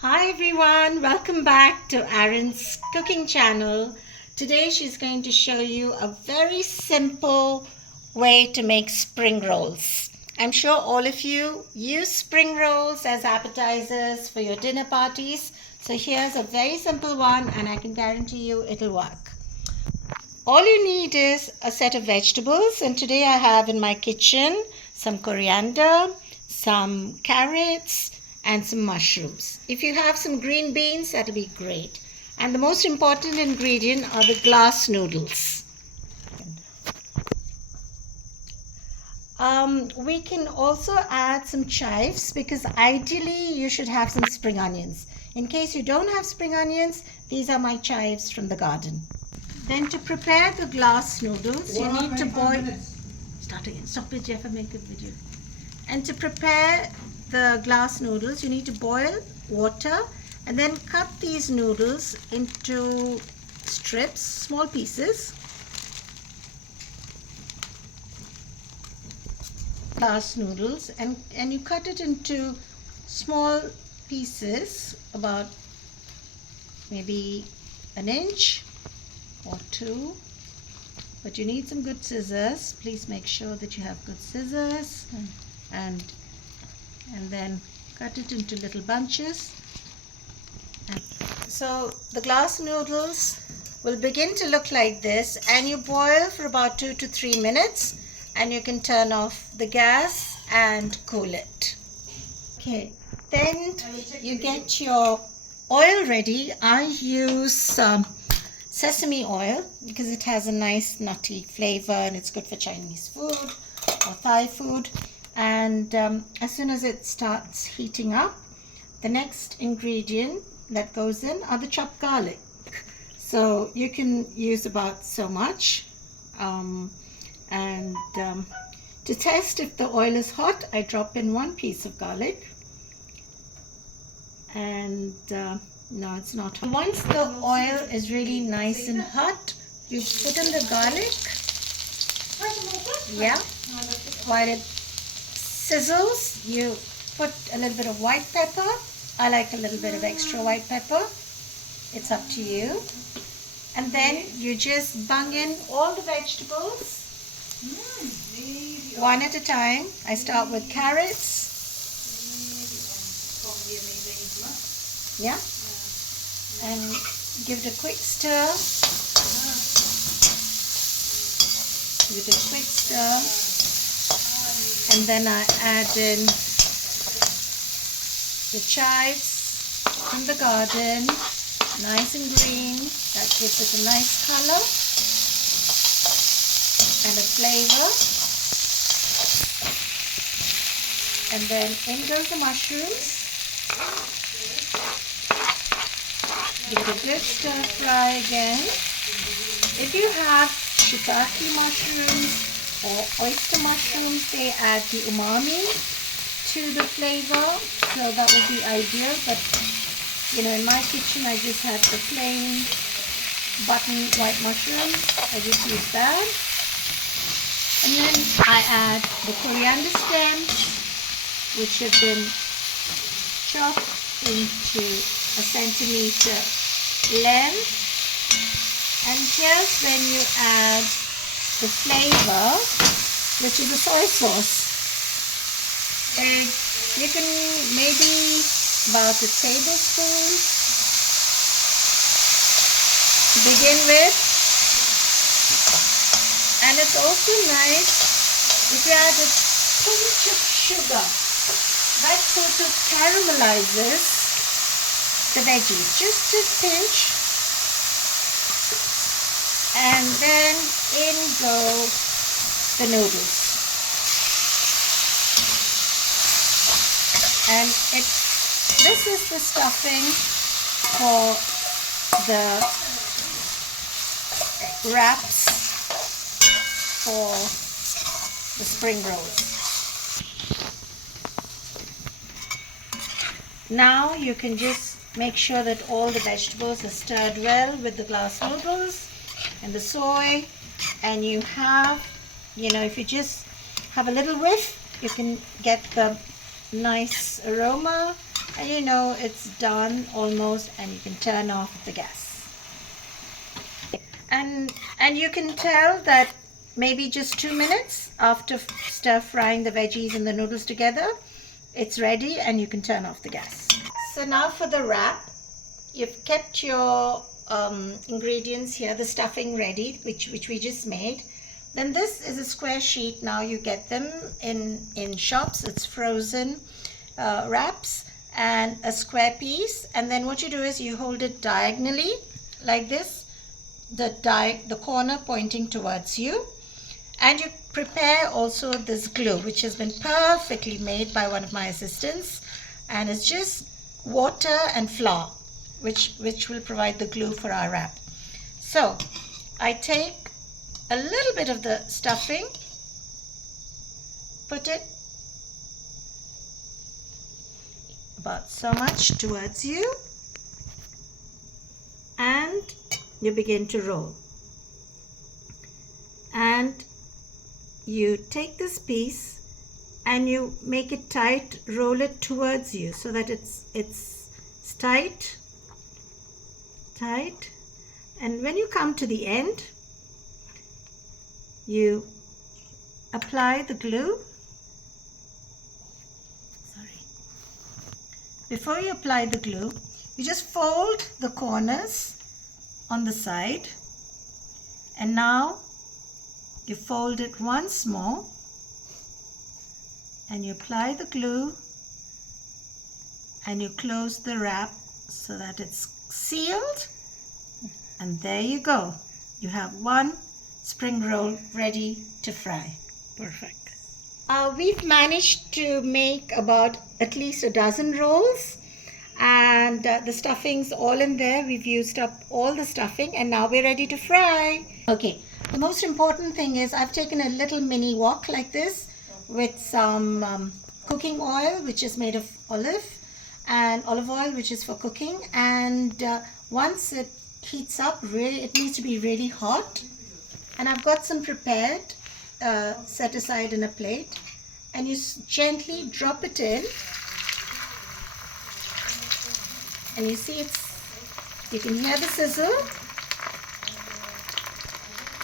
Hi everyone, welcome back to Aaron's cooking channel. Today she's going to show you a very simple way to make spring rolls. I'm sure all of you use spring rolls as appetizers for your dinner parties. So here's a very simple one and I can guarantee you it'll work. All you need is a set of vegetables, and today I have in my kitchen some coriander, some carrots, and some mushrooms. If you have some green beans, that'll be great. And the most important ingredient are the glass noodles. We can also add some chives because ideally you should have some spring onions. In case you don't have spring onions, these are my chives from the garden. Then to prepare the glass noodles, you need to boil. Start again. Stop it, Jeff. I make a video. And to prepare the glass noodles, you need to boil water and then cut these noodles into strips, small pieces. Glass noodles, and you cut it into small pieces about maybe an inch or two, but you need some good scissors. Please make sure that you have good scissors, and then cut it into little bunches. And so the glass noodles will begin to look like this, and you boil for about 2 to 3 minutes, and you can turn off the gas and cool it. Okay, then you get your oil ready. I use sesame oil because it has a nice nutty flavor and it's good for Chinese food or Thai food. And as soon as it starts heating up, the next ingredient that goes in are the chopped garlic. So you can use about so much. To test if the oil is hot, I drop in 1 piece of garlic. And no, it's not hot. Once the oil is really nice and hot, you put in the garlic. Yeah. While it sizzles, you put a little bit of white pepper. I like a little bit of extra white pepper. It's up to you. And then you just bung in all the vegetables one at a time. I start with carrots. Yeah, and give it a quick stir. Give it a quick stir, and then I add in the chives from the garden, nice and green. That gives it a nice color and a flavor. And then in goes the mushrooms. Give it a good stir fry again. If you have shiitake mushrooms or oyster mushrooms, they add the umami to the flavor, so that would be ideal. But you know, in my kitchen, I just have the plain button white mushrooms. I just use that. And then I add the coriander stems, which have been chopped into a centimeter length. And here's when you add the flavor, which is the soy sauce. And you can maybe about a tablespoon to begin with. And it's also nice if you add a pinch of sugar. That sort of caramelizes the veggies, just a pinch. And then in go the noodles. And this is the stuffing for the wraps for the spring rolls. Now you can just make sure that all the vegetables are stirred well with the glass noodles and the soy, and you have, you know, if you just have a little whiff, you can get the nice aroma and you know it's done almost, and you can turn off the gas. And you can tell that maybe just 2 minutes after stir frying the veggies and the noodles together, it's ready and you can turn off the gas. So now for the wrap, you've kept your ingredients here, the stuffing ready, which we just made. Then this is a square sheet. Now you get them in shops. It's frozen wraps and a square piece. And then what you do is you hold it diagonally like this, the corner pointing towards you. And you prepare also this glue, which has been perfectly made by one of my assistants. And it's just water and flour, which will provide the glue for our wrap. So I take a little bit of the stuffing, put it about so much towards you, and you begin to roll. And you take this piece and you make it tight, roll it towards you so that it's tight. And when you come to the end, you apply the glue. Before you apply the glue, you just fold the corners on the side, and now you fold it once more and you apply the glue and you close the wrap so that it's sealed, and there you go. You have one spring roll ready to fry. Perfect. We've managed to make about at least a dozen rolls, and the stuffing's all in there. We've used up all the stuffing and now we're ready to fry. Okay, the most important thing is I've taken a little mini wok like this with some cooking oil, which is made of olive, and olive oil, which is for cooking. And once it heats up, it needs to be really hot. And I've got some prepared, set aside in a plate, and you gently drop it in, and you see you can hear the sizzle,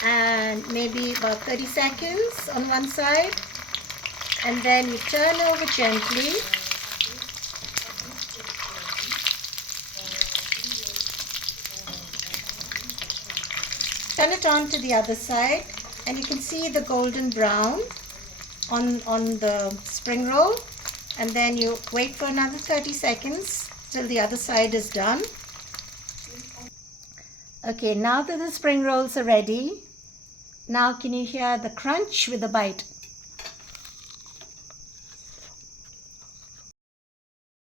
and maybe about 30 seconds on one side, and then you turn over gently. Turn it on to the other side, and you can see the golden brown on the spring roll, and then you wait for another 30 seconds till the other side is done. Okay, now that the spring rolls are ready, now can you hear the crunch with the bite?